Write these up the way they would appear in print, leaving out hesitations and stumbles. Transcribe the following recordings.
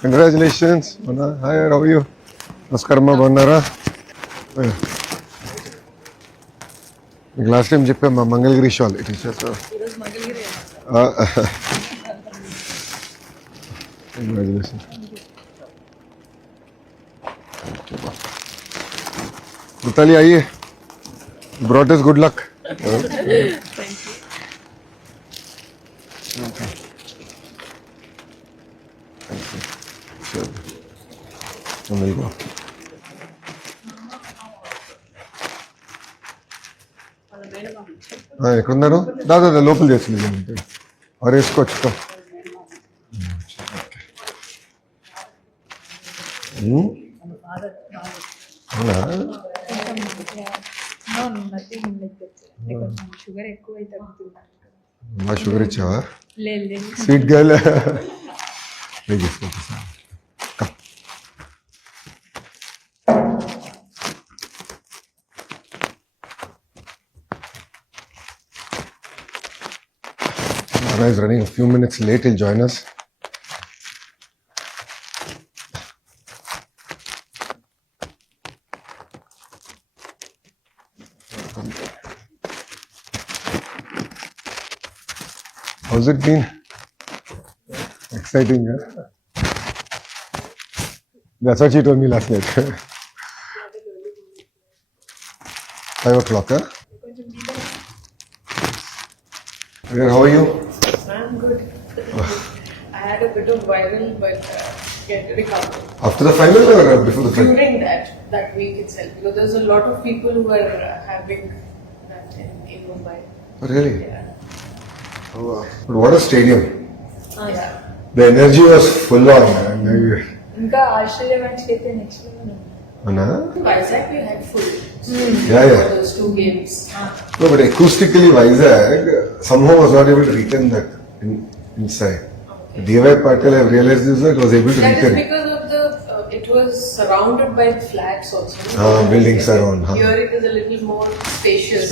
Congratulations. Hi, how are you? నమస్కారం అమ్మా, బాగున్నారా? మీకు లాస్ట్ టైం చెప్పామ్మా మంగళగిరి షాల్ టీచర్స్. కంగ్రాచులేషన్స్. मिताली आइए, brought us good luck. ఎక్కడున్నారు? దాదా లోపల చేసింది ఆరు వేసుకోవచ్చు. అవునా? మా షుగర్ ఇచ్చావా? Sweet girl. Nana is running a few minutes late. He'll join us. How's it been? Exciting, huh? That's what she told me last night. 5 o'clock, huh? How are you? I'm good. I had a bit of viral, but recovered. After the final or before the final? During that week itself, because there's a lot of people who are having that in Mumbai. Really? Yeah. Oh, wow. But what a stadium. Yeah. The energy was full on. Inka Australia match kete next level. Anna? Vizag we had full. Yeah. For those 2 games. No, but acoustically Vizag somehow was not able to retain that inside. Okay. D.Y. Patil, I realized this, was able to That is retain. because of it was surrounded by flats also. Buildings around. Here it is a little more spacious.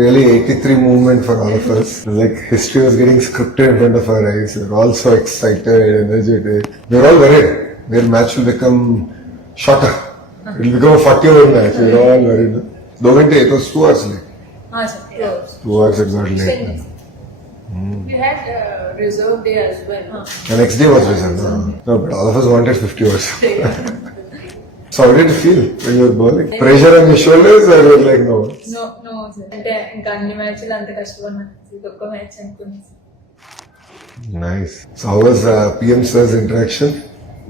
Really 83 movement for all of us. Like history was getting scripted in front of our eyes. We were all so excited, energetic. We were all worried. Their match will become shorter. It will become a 40-over match. We were all worried. No? It was 2 hours late. Yeah. 2 hours it got late. We had reserve day as well. The next day was reserved. No, but all of us wanted 50 hours. So how did you feel when you were bowling? Pressure on your shoulders or you were like no? No, sir. అంటే ఇంకా అన్ని మ్యాచ్లు అంత కష్టపడినా ఇది ఒక్క match అనుకున్నాను. Nice. So how was PM sir's interaction?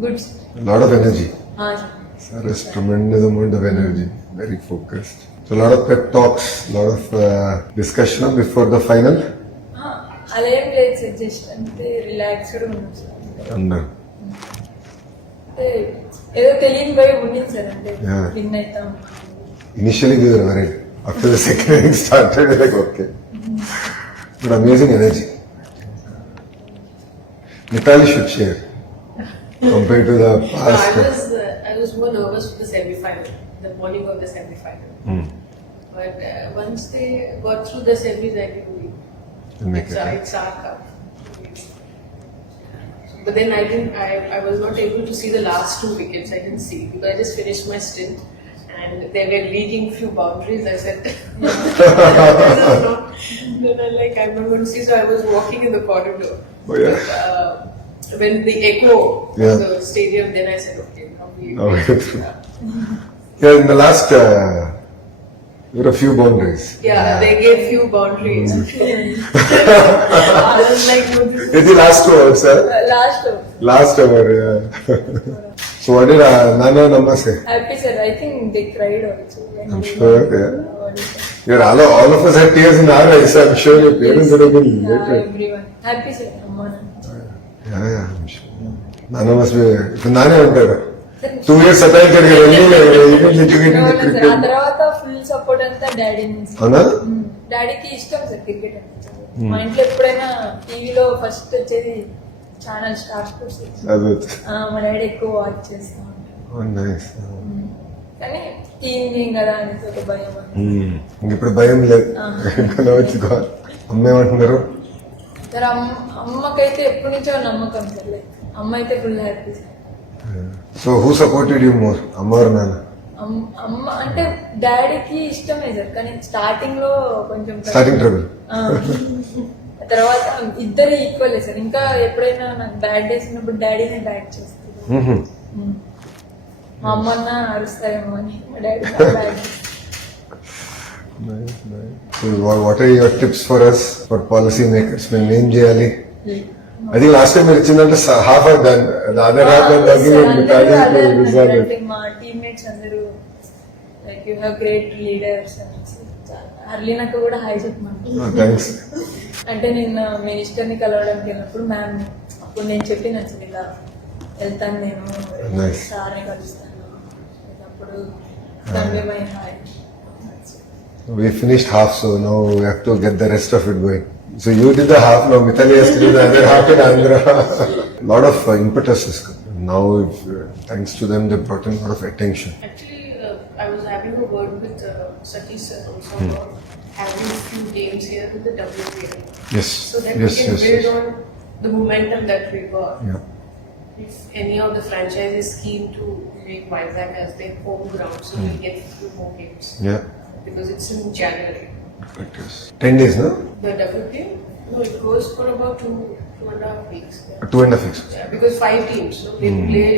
Good. A lot of energy. Sir. Sir has tremendous amount of energy. Very focused. So a lot of pep talks, a lot of discussion before the final. అలా ఏం లేదు sir, just అంటే relaxed ఉన్నాం sir. Under. అంటే ఏదో తెలియని భయం ఉండింది సార్, అంటే విన్ అవుతాం. Initially we were worried. After the second inning started, we were like okay. But amazing energy. Mitali should share compared to the past. No, I was more nervous for the semi-final, the morning of the semi-final. But once they got through the semis, I knew it's our cup. But then I was not able to see the last 2 wickets. I didn't see because I just finished my stint and they were leaking few boundaries. I said, then I'm not going to see. So I was walking in the corridor. Oh, yeah. But, when the echo of the stadium, then I said, okay, now we. Yeah, in the last, there were a few boundaries. Yeah, they gave few boundaries. I was like, no, this It's the last over, sir. Last over, yeah. So what did Nana and Amma say? Happy sir, I think they cried also. I'm sure, yeah. All of us had tears in our eyes. I'm sure your parents would have been later. Everyone. Happy sir, Amma. Yeah, I'm sure. Nana must be, ఇప్పుడు నానే ఉంటారు. 2 years సతాయించాడు కదా, ఆ తర్వాత full support అంతా daddy నుంచి. అవునా? డాడీకి ఇష్టం సార్ క్రికెట్ అంటే. మా ఇంట్లో ఎప్పుడైనా టీవీలో ఫస్ట్ వచ్చేది ఛానల్ స్టార్ స్పోర్ట్స్. మా డాడీ ఎక్కువ వాచ్ చేస్తా ఉంటారు. కానీ టీం కదా అనేసి ఒక భయం. ఇప్పుడు భయం లేదు. అమ్మ ఏమంటున్నారు? సార్ అమ్మకైతే ఎప్పటి నుంచో నమ్మకం సార్, లైక్ అమ్మ అయితే full happy. So who supported you more, అమ్మ or నాన్న? అమ్మ అంటే డాడీకి ఇష్టమే సార్, కానీ స్టార్టింగ్ లో కొంచెం స్టార్టింగ్ ట్రబుల్. తర్వాత ఇద్దరు ఈక్వల్ సార్. ఇంకా ఎప్పుడైనా నాకు బ్యాడ్ డేస్ ఉన్నప్పుడు డాడీనే బ్యాడ్ చేస్తారు. మా అమ్మన్న అరుస్తారేమో అని మా daddy bad. So what are your tips for us, for policy makers? మేము ఏం చేయాలి? I think last time మీరు ఇచ్చిందంటే half are done, the other half are మా టీమ్మేట్స్ అందరూ like you have great leaders. అర్లీనాకు కూడా హాయ్ చెప్పమని. థ్యాంక్స్. అంటే నేను మినిస్టర్ని కలవడానికి వెళ్ళినప్పుడు మ్యామ్ అప్పుడు నేను చెప్పిన ఇలా వెళ్తాను నేను సార్ని కలుస్తాను అప్పుడు తండ్రి hi. We finished half, so now we have to get the rest of it going. So you did the half, now Mithali has to do the other half in Andhra. Lot of impetus is coming. Now, thanks to them, they brought in a lot of attention. Actually, I was having a word with Satish sir also about having a few games here with the WPL. Yes. So that Yes, we can yes, build yes. on the momentum that we got. Yeah. If any of the franchises keen to make Vizag as their home ground, so we get a few more games. Yeah. Because it's in January. It is. 10 days, no? The WPL? No, it goes for about 2.5 weeks. 2.5 weeks. Yeah, because 5 teams, so they play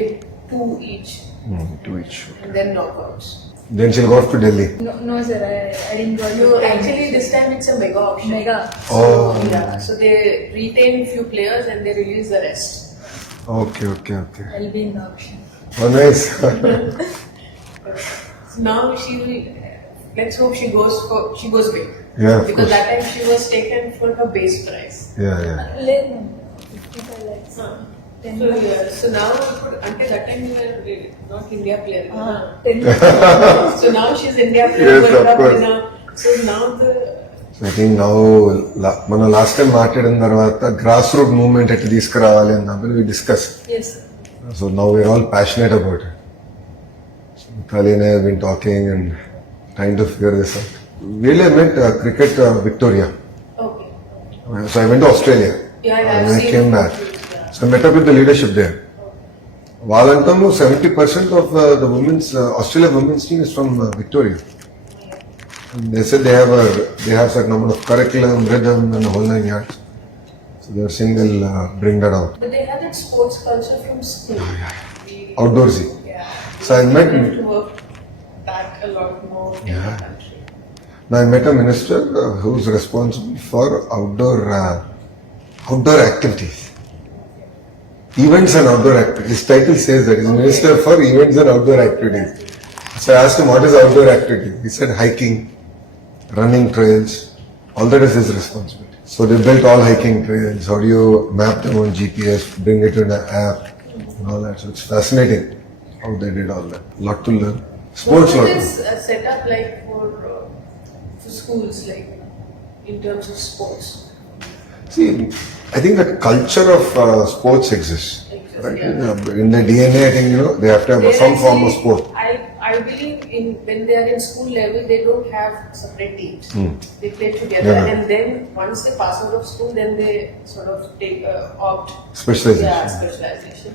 2 each 2 each. and then knockouts. Then she'll go off to Delhi. No sir, I didn't go. No, actually this time it's a mega option. Mega. So, Oh. yeah, so they retain few players and they release the rest. Okay. I'll be in the auction. Oh, nice. So now she will, let's hope she goes big. Yeah, of Because course. that time she was taken for her base price. Yeah. లేదు 55 lakhs. So, yeah, so now until that time you were not India player. 10 So now she's India player, Yes, World of Cup course. winner. So now the So I think now, మనం last time మాట్లాడిన తర్వాత grass root movement ఎట్లా తీసుకురావాలి అన్నప్పుడు we discussed. Yes. So now we're all passionate about it. So Mithali and I have been talking and trying to figure this out. Really, I met cricket Victoria. okay. So I went to Australia. Yeah, And I've when I seen came it. back. Yeah. So I met up with the leadership there. వాళ్ళంటాము 70% of the women's Australia women's team is from Victoria. And they said they have certain number of curriculum, rhythm, and the whole 9 yards. So they were saying they'll bring that out. But they had that sports culture from school. We- Outdoorsy. Yeah. So I met. We have to work that a lot more in Yeah. the country. Now I met a minister who's responsible for outdoor activities. Events and outdoor activities. His title says that he's Minister for Events and Outdoor Activities. So I asked him what is outdoor activity. He said hiking, running trails, all that is his responsibility. So they built all hiking trails. How do you map them on GPS, bring it in an app, and all that. So it's fascinating how they did all that. Lot to learn. Sports, What lot to is learn. set up like for schools, like in terms of sports? See, I think the culture of sports exists. Right? Yeah. In the DNA, I think, they have to have They some form of actually- sport. I believe when they are in school level, they don't have separate teams. They play together, Yeah. and then once they pass out of school, then they sort of take opt. Specialization. Yeah, specialization.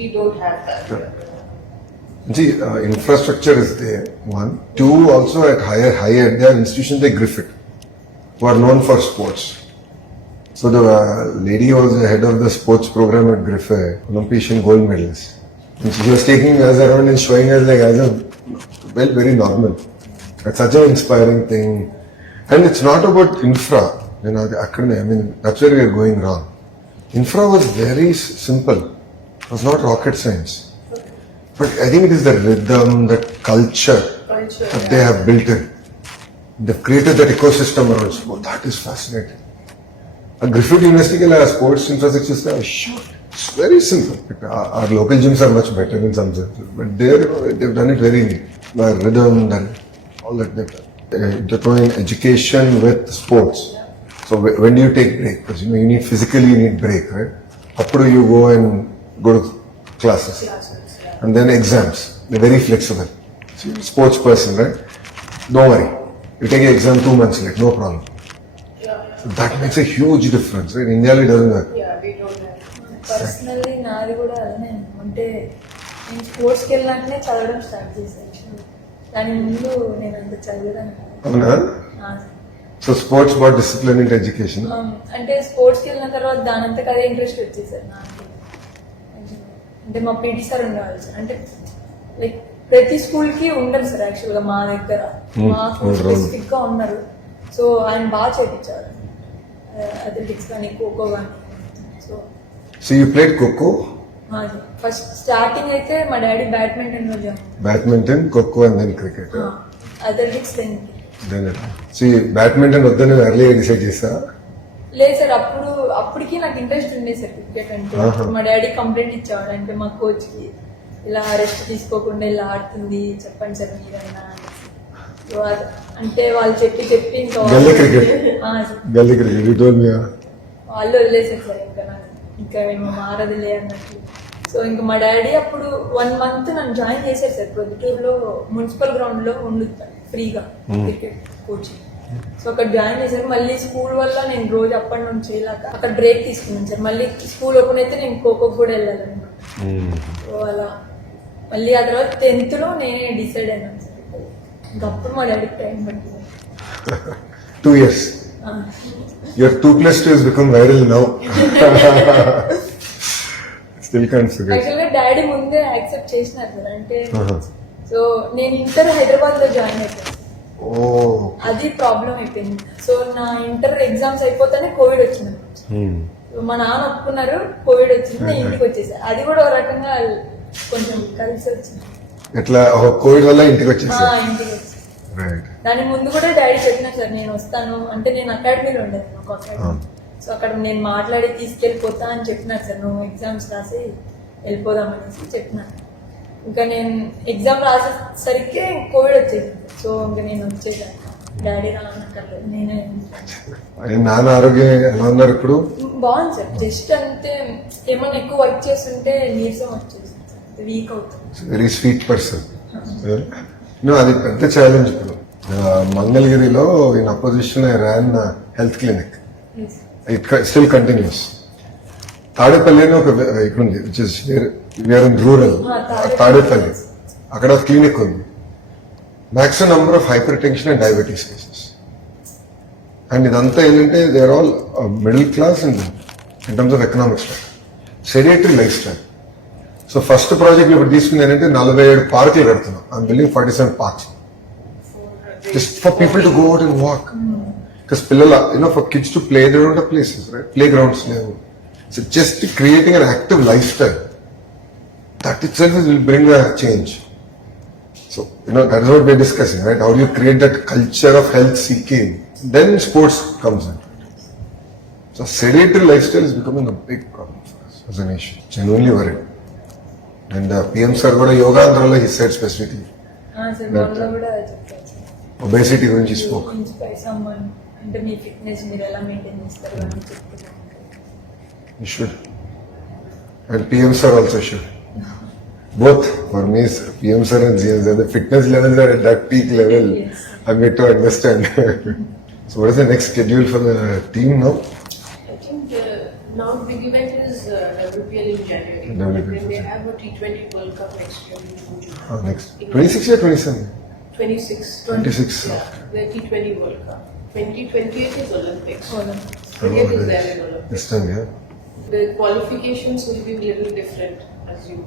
We don't have that. See, infrastructure is there, one. Two, also at higher, there are institutions like Griffith, who are known for sports. So the lady who was the head of the sports program at Griffith, Olympian gold medalist. And she was taking us around and showing us very normal. It's such an inspiring thing. And it's not about infra. I mean, that's where we are going wrong. Infra was very simple. It was not rocket science. But I think it is the rhythm, the culture Culture, that they have built in. They've created that ecosystem around sport. That is fascinating. A Griffith University sports infrastructure is short. It's very simple. Our local gyms are much better in some sense. But there, they've done it very neat. The rhythm, all that they've done. Intertwine education with sports. So when do you take break? Because you need physically, you need break, right? After you go and go to classes. Classes, yeah. And then exams. They're very flexible. So you're a sports person, right? Don't worry. You take an exam 2 months late, no problem. Yeah. So that makes a huge difference, right? India it doesn't work. Yeah, we don't have. Personally నాది కూడా అలానే అంటే నేను స్పోర్ట్స్కి వెళ్ళాకనే చదవడం start చేశాను. దాని ముందు నేను అంత చదివేదాన్ని కాదు. అవునా? So sports but discipline in education. అంటే స్పోర్ట్స్కి వెళ్ళిన తర్వాత దానంతకు అదే ఇంట్రెస్ట్ వచ్చేసారు నాకు. అంటే మా పీటీ సార్ ఉండేవాళ్ళు సార్. అంటే లైక్ ప్రతి స్కూల్ కి ఉండరు సార్ యాక్చువల్ గా మా దగ్గర. మాకు స్పెసిఫిక్ గా ఉన్నారు. సో ఆయన బాగా చేయించారు అథ్లెటిక్స్ కానీ ఖోఖో కానీ. So you played kho kho? First starting అయితే మా డాడీ బ్యాడ్మింటన్ లో జాయిన్. Badminton, kho kho and then cricket. Athletics so badminton వద్దని ఎర్లీ డిసైడ్ చేసా? లేదు సార్, అప్పటికి నాకు ఇంట్రెస్ట్ ఉండే సార్ క్రికెట్ అంటే. మా డాడీ కంప్లైంట్ ఇచ్చేవాడు అంటే మా కోచ్ కి, ఇలా రెస్ట్ తీసుకోకుండా ఇలా ఆడుతుంది చెప్పండి సార్ మీరైనా. అంటే వాళ్ళు చెప్పి ఇంకా గల్లీ క్రికెట్ వాళ్ళు వదిలేసారు సార్. ఇంకా మేము మారదులే అన్నట్లు. సో ఇంకా మా డాడీ అప్పుడు 1 month నన్ను జాయిన్ చేశారు సార్. ప్రొద్దుటూరులో మున్సిపల్ గ్రౌండ్ లో ఉండుతాను ఫ్రీగా క్రికెట్ కోచింగ్. సో అక్కడ జాయిన్ చేశారు. మళ్ళీ స్కూల్ వల్ల నేను రోజు అప్పటి నుంచి చేయలేక అక్కడ బ్రేక్ తీసుకున్నాను సార్. మళ్ళీ స్కూల్ ఓపెన్ అయితే నేను ఖోఖోకి కూడా వెళ్ళాలన్నమాట. సో అలా మళ్ళీ ఆ తర్వాత 10th లో నేనే డిసైడ్ అయినాను సార్. ఇంకప్పుడు మా డాడీకి టైం పట్టింది. 2 years. Your 2+2 has become viral now. Still can't forget. యాక్చువల్గా డాడీ ముందే యాక్సెప్ట్ చేసినారు సార్. అంటే సో నేను ఇంటర్ హైదరాబాద్ లో జాయిన్ అయిపోయాను. అది ప్రాబ్లం అయిపోయింది. సో నా ఇంటర్ ఎగ్జామ్స్ అయిపోతేనే కోవిడ్ వచ్చింది. మా నాన్న ఒప్పుకున్నారు, కోవిడ్ వచ్చింది, నేను ఇంటికి వచ్చేసా. అది కూడా ఒక రకంగా కొంచెం కలిసి వచ్చింది. ఎట్లా కోవిడ్ వల్ల ఇంటికి వచ్చేసా? ఇంటికి వచ్చి దాని ముందు కూడా డాడీ చెప్పినా సార్ నేను వస్తాను అంటే. నేను అకాడమీలో ఉండేది ఒక అకాడమీ. సో అక్కడ నేను మాట్లాడి తీసుకెళ్ళిపోతా అని చెప్పినారు సార్. నువ్వు ఎగ్జామ్స్ రాసి వెళ్ళిపోదాం అనేసి చెప్పినాను. ఇంకా నేను ఎగ్జామ్ రాసేసరికి కోవిడ్ వచ్చేది. సో ఇంకా నేను వచ్చేసాను. డాడీ రానక్కర్లేదు, నేనే. నాన్న ఆరోగ్యం ఎలా ఉన్నారు ఇప్పుడు? బాగుంది సార్. జస్ట్ అంతే ఏమన్నా ఎక్కువ వర్క్ చేస్తుంటే నీరసం వచ్చేసి వీక్ అవుతుంది. Very sweet person. అది పెద్ద ఛాలెంజ్. ఇప్పుడు మంగళగిరిలో in opposition I ran health clinic. It still continues. Tadepalli అని ఒక ఇక్కడ ఉంది, which is where in rural. Tadepalli అక్కడ క్లినిక్ ఉంది. Maximum number of hypertension and diabetes cases. And ఇదంతా ఏంటంటే they are all middle class and in terms of economic style, sedentary life style. So first project ఇప్పుడు తీసుకుంది ఏంటంటే 47 పార్కులు కడుతున్నాం. I'm building 47 parks just for people to go out and walk. Because పిల్లలు for kids to play, they don't have places, right? Playgrounds level. So just creating an active lifestyle, that itself will bring a change. So that is what we're discussing, right? How do you create that culture of health seeking? Then sports comes in. So sedentary lifestyle is becoming a big problem for us as a nation. Genuinely worried. And PM sir kuda yoga androlo he said specifically obesity gurinchi spoke. Inspire someone అంటే మీ fitness మీరు ఎలా maintain చేస్తారు అని చెప్తున్నారు. You should. And PM sir also should. Both for me, PM sir and GM sir, the fitness levels are at that peak level. Yes. I need to understand. So what is the next schedule for the team now? I think now the big event is WPL in January. WPL. Then they have a T20 World Cup next year. Next 26 or 27? 26. Yeah, the T20 World Cup. 2028 is Olympics. Cricket is there in Olympics. This time, yeah. The qualifications will be a little different, as you,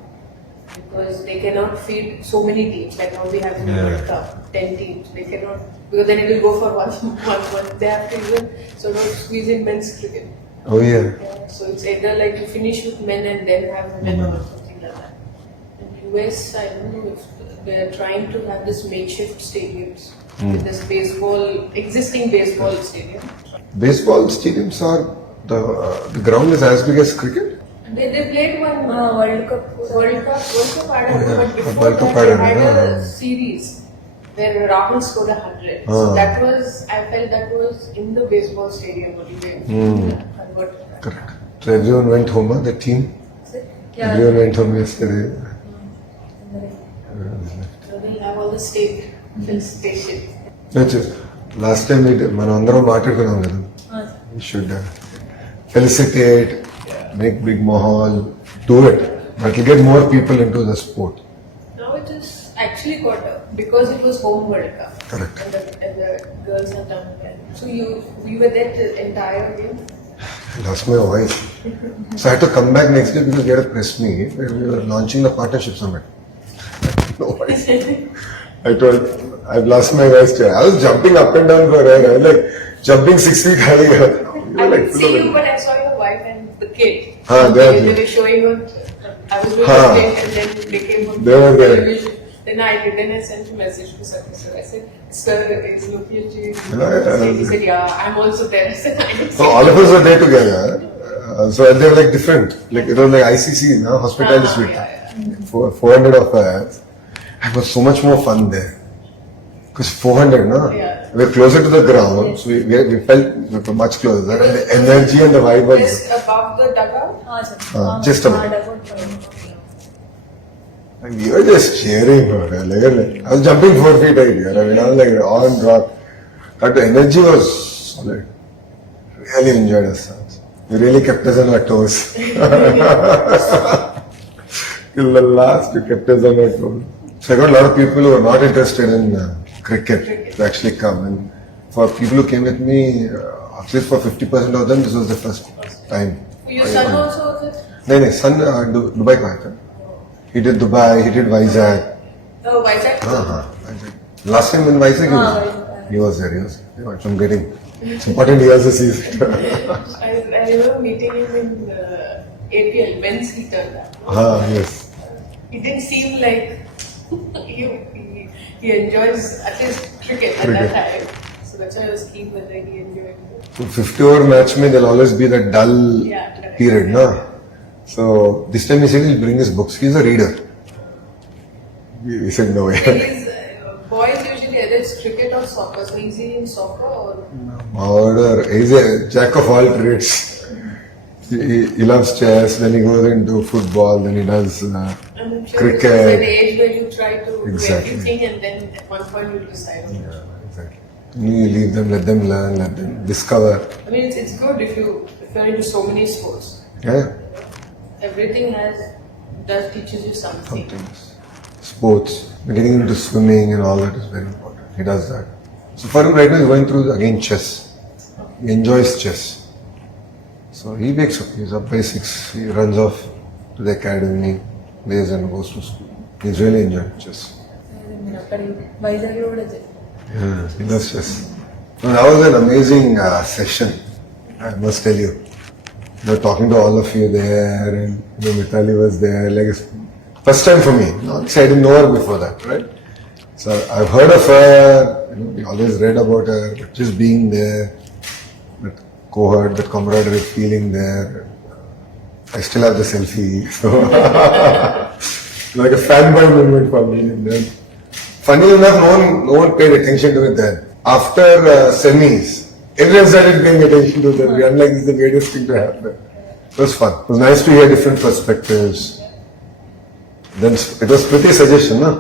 because they cannot feed so many teams. Like now we have the World Cup, 10 teams. They cannot, because then it will go for one. They have to even sort of squeeze in men's cricket. Oh yeah. So it's either like you finish with men and then have women or something like that. In US, I don't know if they're trying to have this makeshift stadiums with this existing baseball stadium. Baseball stadiums are the ground is as big as cricket. They played one World Cup. World Cup. But before World Cup that, they had a series where Rahul scored 100. So that was, I felt that was in the baseball stadium only. Correct. So everyone went home, the team? Yeah. Everyone went home yesterday. So they'll have all the state station. Last time మనం అందరం మాట్లాడుకున్నాం కదా. We should felicitate make big mahal, do it. But it'll get more people into the sport. Now it is actually got because it was home World Cup. Correct. And the girls have done well. So you were there the entire game. I lost my voice. So I had to come back next day because we had a press meet where we were launching the partnership summit. No voice. I told, I've lost my voice too. I was jumping up and down for her. I was like jumping 6 feet high. I didn't see you, but I saw your wife and the kid. They were showing on. I was doing the thing and then they came on They were there. television. Then I sent a message to Sir. I said, "Sir, it's looking at you." He said, "Yeah, I'm also there." I said, "I didn't So see all you." of us were there together. So they were like different. Like it was like ICC, no? Hospitality suite. Yeah. 400 of us. It was so much more fun there. Because 400, no? Yeah. We were closer to the ground, so we felt we were much closer. And the energy and the vibe was Just above the dugout. just about. Like, we were just cheering for her. Like, I was jumping 4 feet high here. I mean, I was like on rock. But the energy was solid. Really enjoyed ourselves. We really kept us on our toes. Till the last, we kept us on our toes. So I got a lot of people who were not interested in cricket to actually come. And for people who came with me, at least for 50% of them, this was the first time. Your son also was it? No, son, Dubai का था. He did Dubai, he did Vizag. Oh, Vizag. Vizag. Last time in Vizag, he was there. So I'm getting. It's important he also sees it. I remember meeting him in APL when he turned up. Yes. He didn't seem like he enjoys at least cricket at that time. So that's why I was keen whether he enjoyed it. So 50-over match mein there'll always be that dull correct. period, no? So this time he said he'll bring his books. He's a reader. He said no way. Boys usually either it's cricket or soccer. So is he in soccer or? Order. He's a jack of all trades. He loves chess, then he goes into football, then he does I'm sure cricket. It's an age where you try to Exactly. do everything and then at one point you decide. Yeah, exactly. You leave them, let them learn, let them discover. I mean, it's good if you're into so many sports. Yeah. Everything teaches you something. Sports, getting into swimming and all that is very important. He does that. So for him right now he's going through again chess. He enjoys chess. So he wakes up, he's up by 6, he runs off to the academy, plays and goes to school. He's really enjoying chess. Vizag లో కూడా Yeah, he loves chess. So that was an amazing session, I must tell you. Talking to all of you there and Mitali was there. Like it's first time for me. I didn't know her before that, right? So I've heard of her, we always read about her, but just being there, that cohort, that camaraderie feeling there. I still have the selfie. So like a fanboy moment for me. And then, funny enough, no one paid attention to it then. After semis, everyone started paying attention to that. We are like, this is the greatest thing to happen. It was fun. It was nice to hear different perspectives. Then it was pretty suggestion, no?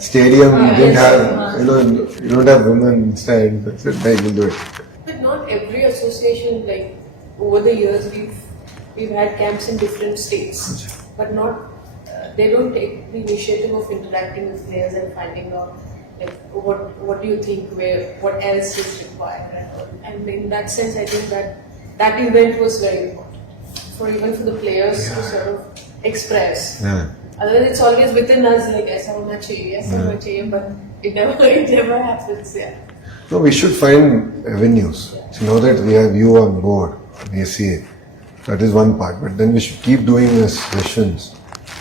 Stadium didn't have, you don't have women stand. I said, hey, we'll do it. But not every association, like over the years, we've had camps in different states, but not they don't take the initiative of interacting with players and finding out like what do you think, what else is required, and in that sense, I think that event was very important even for the players to sort of express. Yeah. Otherwise, it's always within us, like aisa hona chahiye, but it never happens. Yeah. No, we should find avenues. So now that we have you on board, on ACA, that is one part. But then we should keep doing these sessions.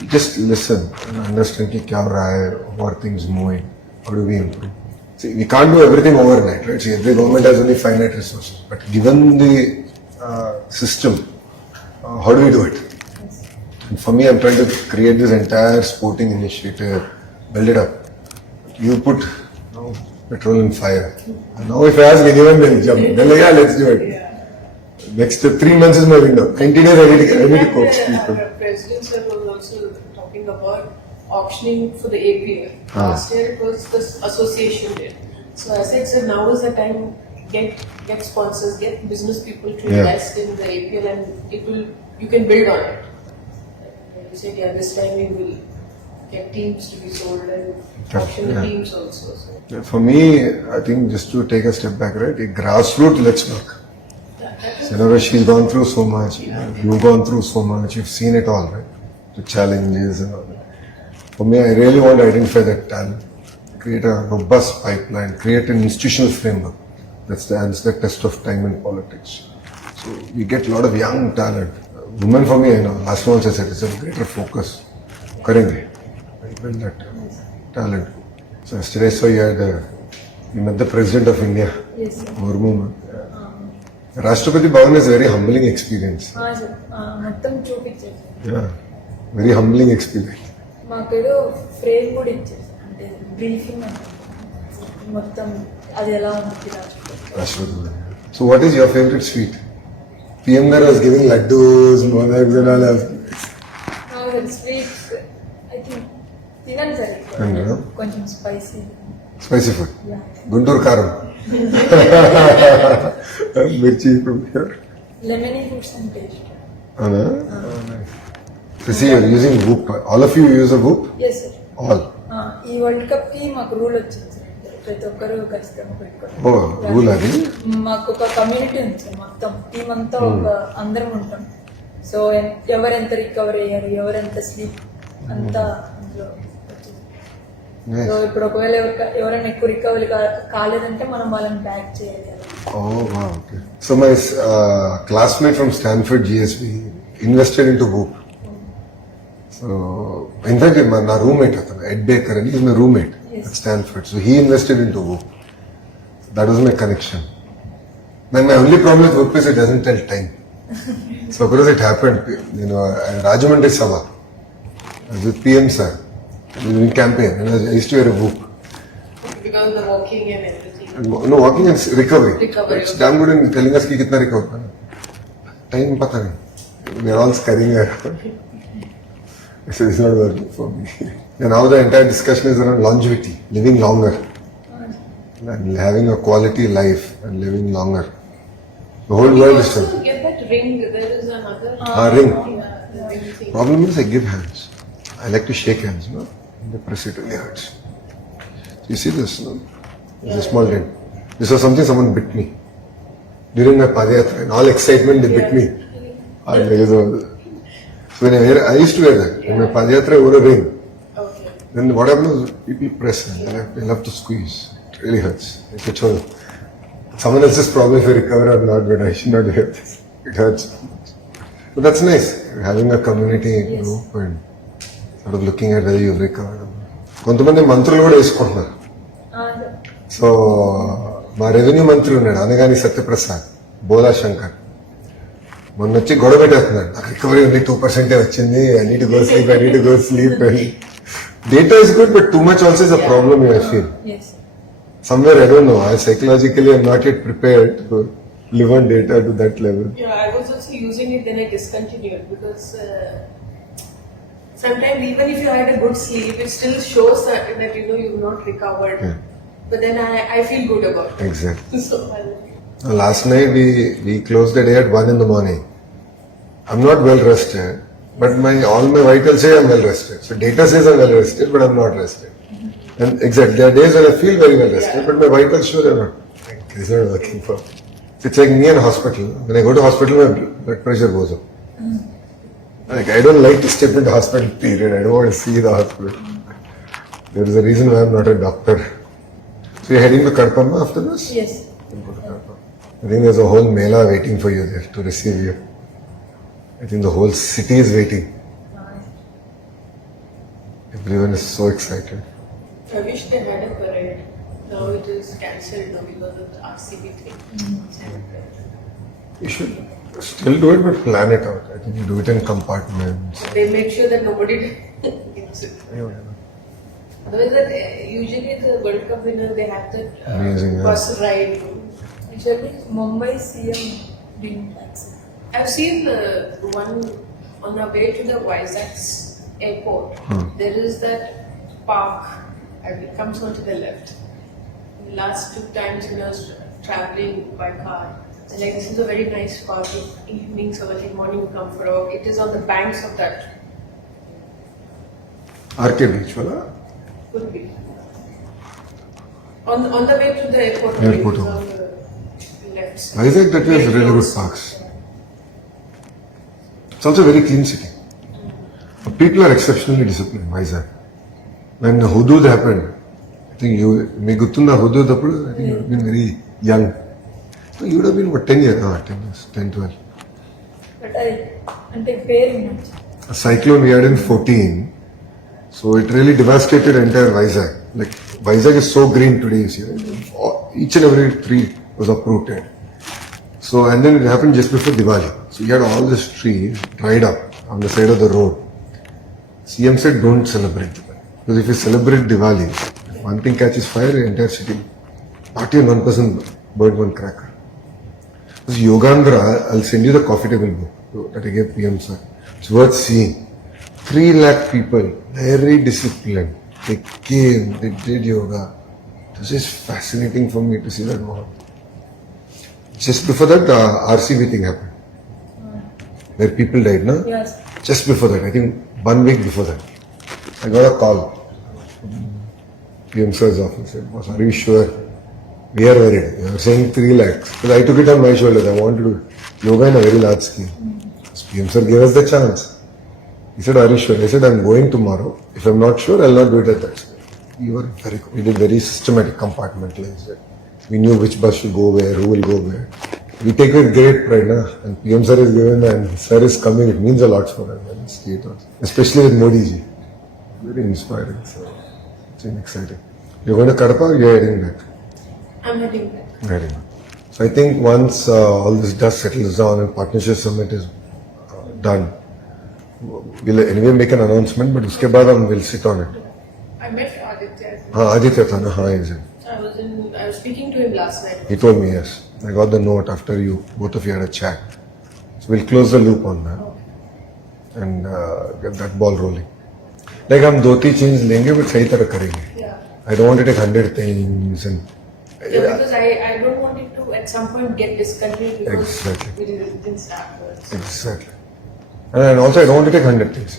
Just listen and understand ki kya ho raha hai, how are things moving, how do we improve. See, we can't do everything overnight, right? See, every government has only finite resources. But given the system, how do we do it? And for me, I'm trying to create this entire sporting initiative, build it up. You put petrol and fire. And now if I ask anyone, they'll jump. They're like, yeah, let's do it. Next 3 months is my window. 90 days I need to coach people. President sir was also talking about auctioning for the APL. Last year it was the association did. So I said, sir, now is the time get sponsors, get business people to invest in the APL, and you can build on it. You said, yeah, this time we will get teams to be sold and auction the teams also. So. Yeah, for me, I think just to take a step back, right? A grassroots, let's work. You know, she's gone through so much. You've gone through so much. You've seen it all, right? The challenges and all that. For me, I really want to identify that talent, create a robust pipeline, create an institutional framework. That's the test of time in politics. So we get a lot of young talent. Women for me, you know, last month I said it's a greater focus. Karenge. I build that talent. So yesterday, you met the President of India, Yes, sir. Murmu. Rashtrapati Bhavan is a very humbling experience. Sir మొత్తం చూపించారు sir. Yeah, very humbling experience. మాకేదో frame కూడా ఇచ్చారు sir. అంటే briefing మొత్తం అది ఎలా ఉంది Rashtrapati Bhavan. So what is your favorite sweet? PM Garu was giving laddus, modaks and all that. Sweets I think తినండి సార్ ఎక్కువ. తినరా? కొంచెం spicy. Spicy food. Yeah. Guntur Karam. Mirchi from here. Lemony foods అంటే ఇష్టం. Anna? So see, you're using Whoop. All of you use a Whoop? Yes sir. All. ఈ world cup కి మాకు rule వచ్చింది సార్. ప్రతి ఒక్కరు ఖచ్చితంగా పెట్టుకోవాలి. Oh, rule అది? మాకు ఒక కమ్యూనిటీ ఉంది సార్. మొత్తం టీం అంతా ఒక అందరం ఉంటాం. సో ఎవరెంత రికవర్ అయ్యారు, ఎవరెంత స్లీప్ అంతా అందులో వచ్చింది. Nice. సో ఇప్పుడు ఒకవేళ ఎవరైనా ఎక్కువ రికవరీ కాలేదంటే మనం వాళ్ళని బ్యాక్ చేయాలి. Oh, wow. Okay. So my classmate from Stanford GSB invested into Whoop. So in fact, my roommate, Ed Baker, and he's my roommate at Stanford. So he invested into Whoop. That was my connection. Then my only problem with Whoop is it doesn't tell time. So of course it happened, you know, Rajamandri Sabha, I was with PM sir, in campaign, and I used to wear a Whoop. Because of the walking and everything. No, walking and recovery. Recovery, It's okay. damn good in telling us कि कितना recover करना. Time पता नहीं. We are all scurrying around. So it's not working for me. And now the entire discussion is around longevity, living longer, and having a quality life and living longer. The whole You world is also telling. get that ring. There is another Ring. Yeah, the ring thing. Problem is I give hands. I like to shake hands, no? And the press it really hurts. So you see this, no? It's a small dent. This was something someone bit me. During my Padayatra, in all excitement, they bit me. And there is so when I used to wear that. In my Padayatra, I wore a ring. Okay. Then what happens is people press and they love to squeeze. It really hurts. It's a chore. Someone else's problem if I recover or not, but I should not wear this. It hurts. But that's nice. Having a community group and sort of looking at whether you've recovered. కొంతమంది మంత్రులు కూడా వేసుకుంటున్నారు. So మా revenue మంత్రి ఉన్నాడు అనగాని సత్యప్రసాద్ బోలా శంకర్ మొన్న వచ్చి గొడవ పెట్టేస్తున్నాడు నాకు రికవరీ ఉంది 2% వచ్చింది I need to go sleep data is good but too much also is a problem you I feel Yes. somewhere I don't know I psychologically am not yet prepared to live on data to that level. Yeah, I was also using it, then I discontinued because sometimes even if you had a good sleep, it still shows that you know you've not recovered. Yeah. But then I feel good about it. Exactly. So Last night we closed the day at 1 in the morning. I'm not well rested, but all my vitals say I'm well rested. So data says I'm well rested, but I'm not rested. And exactly, there are days when I feel very well rested, but my vitals sure are not. It's not working for me. It's like me in hospital. When I go to hospital, my blood pressure goes up. Like I don't like to step into hospital. Period. I don't want to see the hospital. There is a reason why I'm not a doctor. So you're heading to Kadpamma after this? Yes. I think there's a whole mela waiting for you there to receive you. I think the whole city is waiting. Everyone is so excited. I wish they had a parade. Now it is cancelled now because of the RCB thing. You should still do it, but plan it out. I think you do it in compartments. They make sure that nobody gets it. Otherwise, that usually the World Cup winner they have that Amazing, yeah. bus ride. Actually, Mumbai CM didn't accept. I've seen one on our way to the Vizag's airport. There is that park. It comes onto the left. The last 2 times when I was traveling by car, And like this is a very nice park. Evenings or like morning you come for a walk. It is on the banks of that. Arcade beach, wala? Could be. On the way to the airport. Airport, it is oh. on the left side. Vizag, that was Very really good close. parks. It's also a very clean city. People are exceptionally disciplined, Vizag. When Hudud happened, I think you, me guttunda Hudud appudu, I think you would have been very young. So you would have been what, 10 years? 10 years, 10, 12. But అది అంటే పేరు వినొచ్చు. A cyclone we had in 14, so it really devastated entire Vizag. Like Vizag is so green today, you see, right? Each and every tree was uprooted. So and then it happened just before Diwali. So you had all these trees dried up on the side of the road. CM said don't celebrate Diwali. Because if you celebrate Diwali, if one thing catches fire, the entire city, not even one person burned one cracker. This Yogandhra, I'll send you the coffee table book that I gave PM sir. It's worth seeing. 3 lakh people, very disciplined. They came, they did yoga. This is fascinating for me to see that more. Just before that, the RCV thing happened. Where people died, no? Yes. Just before that, I think 1 week before that. I got a call. PM sir's office said, "Boss, are you sure? We are worried. You are saying 3 lakhs. Because I took it on my shoulders. I want to do yoga in a very large scale. So PM sir gave us the chance. He said, "Are you sure?" I said, "I'm going tomorrow. If I'm not sure, I'll not do it at that scale." We did very systematic compartmentalized it. We knew which bus should go where, who will go where. We take it with great pride, na? And PM sir is given and sir is coming. It means a lot for us. And state also. Especially with Modi ji. Very inspiring. So it's been exciting. You're going to Kadapa or you're heading back? I'm heading back. Very good. So I think once all this dust settles down and partnership summit is done, we'll anyway make an announcement, but uske baad we'll sit on it. I met Aditya. Aditya Thana, is it? I was speaking to him last night. He told me, yes. I got the note after both of you had a chat. So we'll close the loop on that and get that ball rolling. Like हम 2-3 changes लेंगे, but सही तरह करेंगे. Yeah. I don't want to take 100 things and Yeah, because I don't want it to at some point get discontinued because Exactly. we didn't start first. exactly. And also I don't want to take 100 things.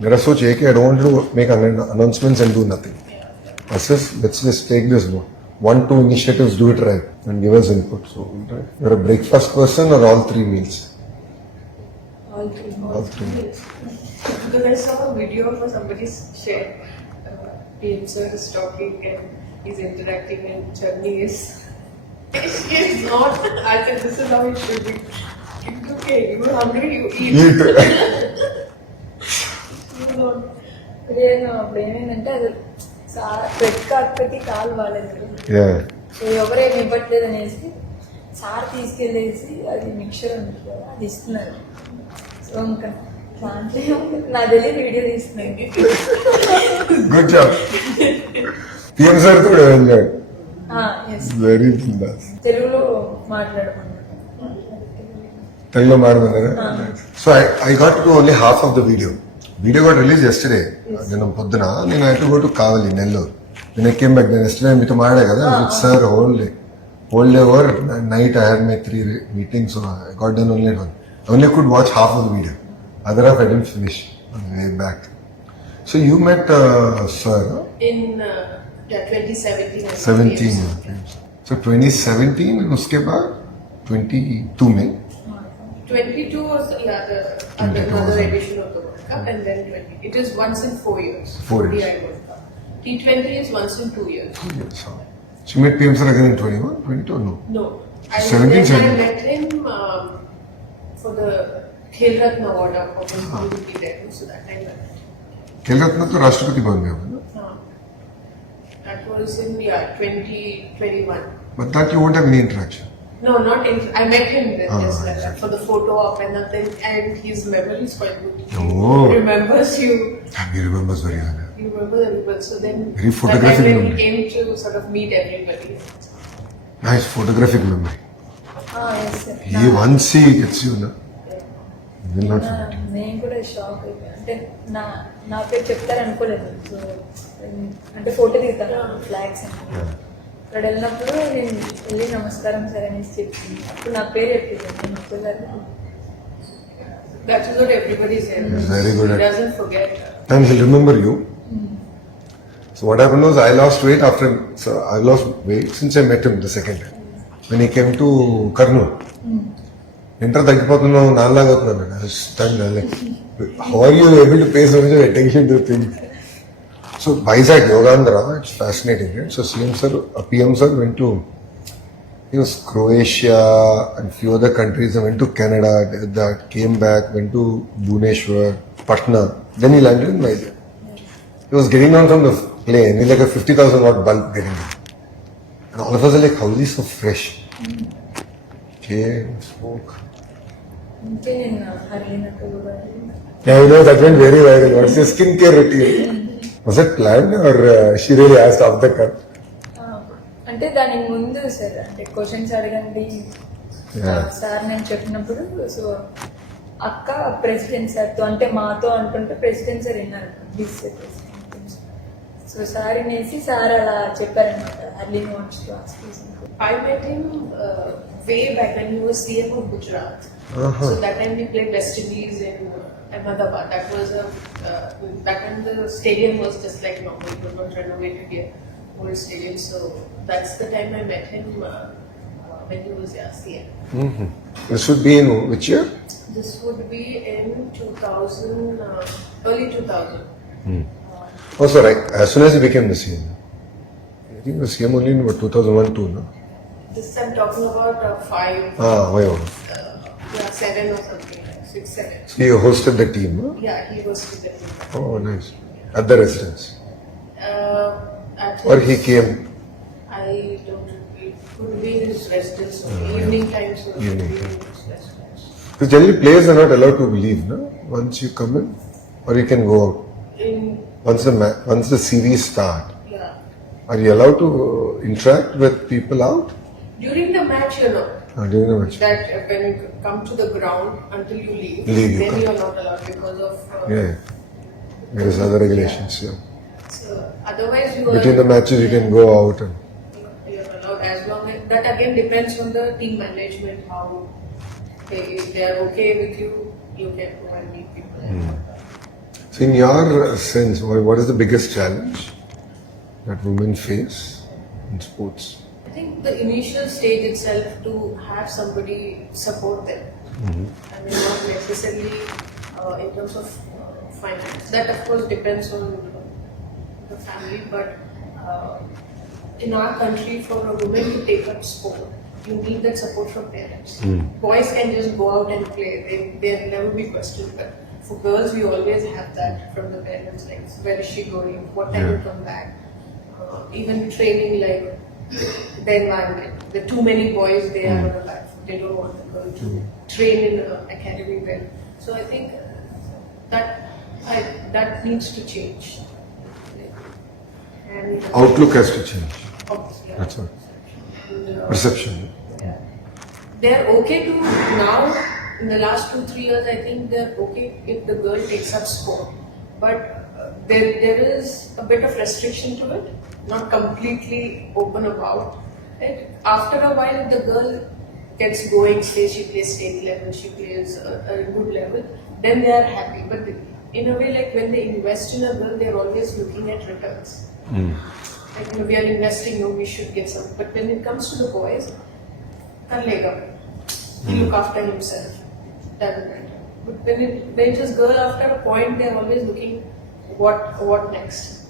मेरा सोच ये कि I don't want to make announcements and do nothing. Let's just take this 1-2 initiatives, do it right, and give us input. So, right? You're a breakfast person or all 3 meals? All three. All 3 meals. Because I saw a video where somebody shared PM sir is talking and he's interacting and Charni is not. I said this is how it should be. It's okay, you're hungry, you eat. You don't. నేను అప్పుడు ఏమైందంటే అది red carpet కాలు వాలేదు. Yeah. So ఎవరేమి ఇవ్వట్లేదు అనేసి sir తీసుకెళ్ళేసి అది mixture ఉంది కదా అది ఇస్తున్నారు. సో ఇంకా దాంట్లో నా తెలియని వీడియో తీస్తున్నాయి. Good job. PM sir too enjoyed. Yes Very nice. తెలుగులో మాట్లాడమన్నారు. Telugu మాట్లాడారా? So I got to do only half of the video. Video got released yesterday. నేను పొద్దున నేను I had to go to Kavali, Nellore. When I came back, then yesterday మీతో మాట్లాడా కదా with sir whole day over night I had my 3 meetings, so I got done only at 1. I only could watch half of the video. Other half I didn't finish on the way back. So you met sir In 2017. 17. So 2017 and uske baad 22 में 22 was the 22 another was edition of the World Cup, and then 20. It is once in 4 years. 4 years. ODI World Cup. T20 is once in 2 years. So you met PM sir again in 21, 22 no? No. 17, I 17. met him for the Khel Ratna Award opportunity there. So that time I met. खेल रत्न तो राष्ट्रपति बन गया ना? That was in 2021. But that you won't have any interaction. No, not in. I met him then, just like that, exactly. for the photo op and nothing, and his memory is quite good. Oh. He remembers you. He remembers very well. You remember everybody. So then, Very that photographic time when he memory. came to sort of meet everybody. Nice photographic memory. Yes sir. He once he gets you, na? He will not forget. నేను కూడా shock అయిపోయాను. అంటే నా పేరు చెప్తారు అనుకోలేదు. So అంటే photo దిగుతారు ఫ్లాగ్స్ అని. అక్కడ వెళ్ళినప్పుడు నేను వెళ్ళి నమస్కారం సార్ అనేసి చెప్పింది. అప్పుడు నా పేరు చెప్పింది నేను ఒక్కసారి. That is what everybody says. Very good He at- doesn't forget. And he'll remember you. So what happened was I lost weight after, so I lost weight since I met him the second time. When he came to Kurnool. Enter తగ్గిపోతున్నావు నాలాగా అవుతున్నాను. How are you able to pay so much attention to things? So Vizag, Yogandhra, it's fascinating, right? So CM sir, PM sir went to, he was Croatia and few other countries. I went to Canada, did that, came back, went to Bhubaneswar, Patna. Then he landed in Vizag. He was getting down from the plane, he's like a 50,000 watt bulb getting down. And all of us are like, how is he so fresh? Okay, smoke. అంటే నేను హరినట్టు కూడా Yeah, you know, that went very viral. What's your skincare routine? Was it planned or she really asked off the cuff? అంటే దానికి ముందు sir అంటే questions అడగండి Yeah. Sir నేను చెప్పినప్పుడు సో అక్క ప్రెసిడెంట్ సార్తో అంటే మాతో అంటుంటే ప్రెసిడెంట్ సార్ విన్నారు బీసీ ప్రెసిడెంట్. సో సార్ అనేసి సార్ అలా చెప్పారనమాట early wants to ask you something. I met him way back when he was CM of Gujarat. Uh-huh. So that time we played West Indies in Ahmedabad. That was back when the stadium was just like normal. It was not renovated yet, old stadium. So that's the time I met him when he was CM. Mm-hmm. This would be in which year? This would be in 2000, early 2000. Oh, so right, as soon as he became the CM. I think he was CM only in what, 2001, 2, no? This I'm talking about 5, Why? 7 or something, like 6, 7. So he hosted the team, huh? Yeah, he was with the team. Oh, nice. At the residence. At Or his- he came. I don't know. It could be his residence or evening times or Evening evening time. his residence. Because generally players are not allowed to leave, no? Once you come in, or you can go out. In Once the series start, yeah, are you allowed to interact with people out? during the match, you know During the match. that when you come to the ground until you leave, Leave, you then can't. you are not allowed because of. Yeah. There is other regulations, yeah. So otherwise you Between are. the matches you can go out and You are allowed as long as that again depends on the team management how if they are okay with you, you can go and meet people. And all that. so in your sense, what is the biggest challenge that women face in sports? I think the initial stage itself to have somebody support them. I mean, not necessarily in terms of finance. That of course depends on the family, but in our country, for a woman to take up sport, you need that support from parents. Boys can just go out and play; they'll never be questioned. But for girls, we always have that from the parents, like where is she going, what time will come back. Even training, like the environment. There are too many boys they are on the back foot. They don't want the girl to train in an academy well. So I think that needs to change. And Outlook has to change. obviously, That's all. and, Perception. yeah. They're okay to now. In the last 2-3 years, I think they're okay if the girl takes up sport, but there is a bit of restriction to it. Not completely open about it. After a while, if the girl gets going, say she plays state level, she plays a good level, then they are happy. But in a way, like when they invest in a girl, they're always looking at returns. Like, we are investing, we should get some. But when it comes to the boys, kar lega. He'll look after himself. Doesn't matter. But when it is girl, after a point, they're always looking what next.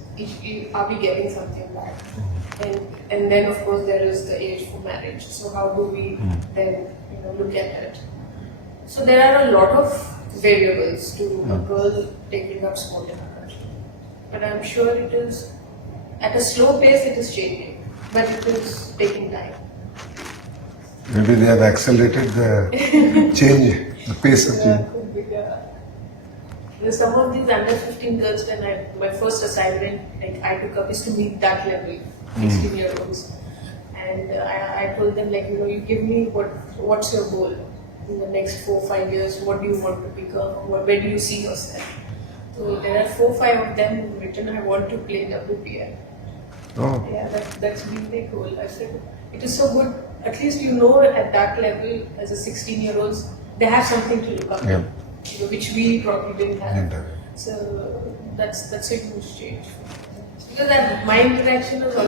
Are we getting something back? And then of course there is the age for marriage. So how do we then look at it? So there are a lot of variables to a girl taking up sport in our country. But I'm sure it is at a slow pace. It is changing, but it is taking time. Maybe they have accelerated the change, the pace of change. Could be, yeah. There's some of these under 15 girls when my first assignment like I took up is to meet that level, 16-year-olds, and I told them like you give me what's your goal in the next 4-5 years? What do you want to become? Where do you see yourself? So there are 4-5 of them written. I want to play WPL. Oh. Yeah, that's been their goal. I said, it is so good. At least you know at that level, as a 16-year-olds, they have something to look up to, Yeah. you know, which we probably didn't have. Didn't have. So that's a huge change. Because that my interaction is